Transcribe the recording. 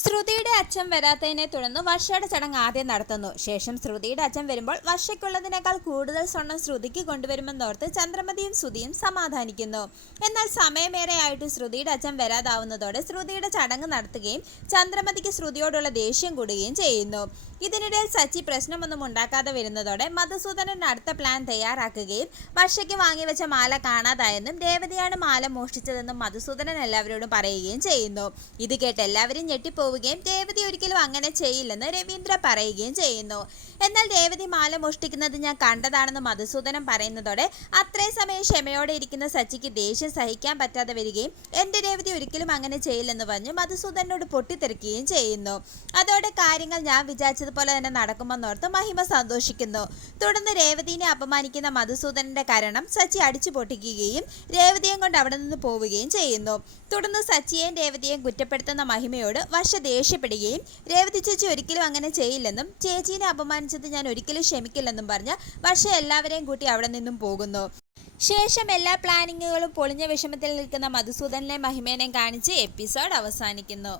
ശ്രുതിയുടെ അച്ഛൻ വരാത്തതിനെ തുടർന്ന് വർഷയുടെ ചടങ്ങ് ആദ്യം നടത്തുന്നു. ശേഷം ശ്രുതിയുടെ അച്ഛൻ വരുമ്പോൾ വർഷയ്ക്കുള്ളതിനേക്കാൾ കൂടുതൽ സ്വർണം ശ്രുതിക്ക് കൊണ്ടുവരുമെന്നോർത്ത് ചന്ദ്രമതിയും ശ്രുതിയും സമാധാനിക്കുന്നു. എന്നാൽ സമയമേറെയായിട്ട് ശ്രുതിയുടെ അച്ഛൻ വരാതാവുന്നതോടെ ശ്രുതിയുടെ ചടങ്ങ് നടത്തുകയും ചന്ദ്രമതിക്ക് ശ്രുതിയോടുള്ള ദേഷ്യം കൂടുകയും ചെയ്യുന്നു. ഇതിനിടയിൽ സച്ചി പ്രശ്നമൊന്നും ഉണ്ടാക്കാതെ വരുന്നതോടെ മധുസൂദനൻ അടുത്ത പ്ലാൻ തയ്യാറാക്കുകയും വർഷയ്ക്ക് വാങ്ങിവെച്ച മാല കാണാതായെന്നും രേവതിയാണ് മാല മോഷ്ടിച്ചതെന്നും മധുസൂദനൻ എല്ലാവരോടും പറയുകയും ചെയ്യുന്നു. ഇത് കേട്ട് എല്ലാവരും ഞെട്ടിപ്പോവുകയും രേവതി ഒരിക്കലും അങ്ങനെ ചെയ്യില്ലെന്ന് രവീന്ദ്ര പറയുകയും ചെയ്യുന്നു. എന്നാൽ രേവതി മാല മോഷ്ടിക്കുന്നത് ഞാൻ കണ്ടതാണെന്ന് മധുസൂദനം പറയുന്നതോടെ അത്രയും സമയം ക്ഷമയോടെ ഇരിക്കുന്ന സച്ചിക്ക് ദേഷ്യം സഹിക്കാൻ പറ്റാതെ വരികയും എന്റെ രേവതി ഒരിക്കലും അങ്ങനെ ചെയ്യില്ലെന്ന് പറഞ്ഞ് മധുസൂദനോട് പൊട്ടിത്തെറിക്കുകയും ചെയ്യുന്നു. അതോടെ കാര്യങ്ങൾ ഞാൻ വിചാരിച്ചതുപോലെ തന്നെ നടക്കുമെന്നോർത്ത് മഹിമ സന്തോഷിക്കുന്നു. തുടർന്ന് രേവതിനെ അപമാനിക്കുന്ന മധുസൂദനന്റെ കരണം സച്ചി അടിച്ചു പൊട്ടിക്കുകയും രേവതിയും കൊണ്ട് അവിടെ നിന്ന് പോവുകയും ചെയ്യുന്നു. തുടർന്ന് സച്ചിയെയും രേവതിയെയും കുറ്റപ്പെടുത്തുന്ന മഹിമയോട് വർഷ ദേഷ്യപ്പെടുകയും രേവതി ചേച്ചി ഒരിക്കലും അങ്ങനെ ചെയ്യില്ലെന്നും ചേച്ചീനെ അപമാനിച്ചത് ഞാൻ ഒരിക്കലും ക്ഷമിക്കില്ലെന്നും പറഞ്ഞ് വർഷ എല്ലാവരെയും കൂട്ടി അവിടെ നിന്നും പോകുന്നു. ശേഷം എല്ലാ പ്ലാനിങ്ങുകളും പൊളിഞ്ഞ വിഷമത്തിൽ നിൽക്കുന്ന മധുസൂദനെ മഹിമേനെയും കാണിച്ച് എപ്പിസോഡ് അവസാനിക്കുന്നു.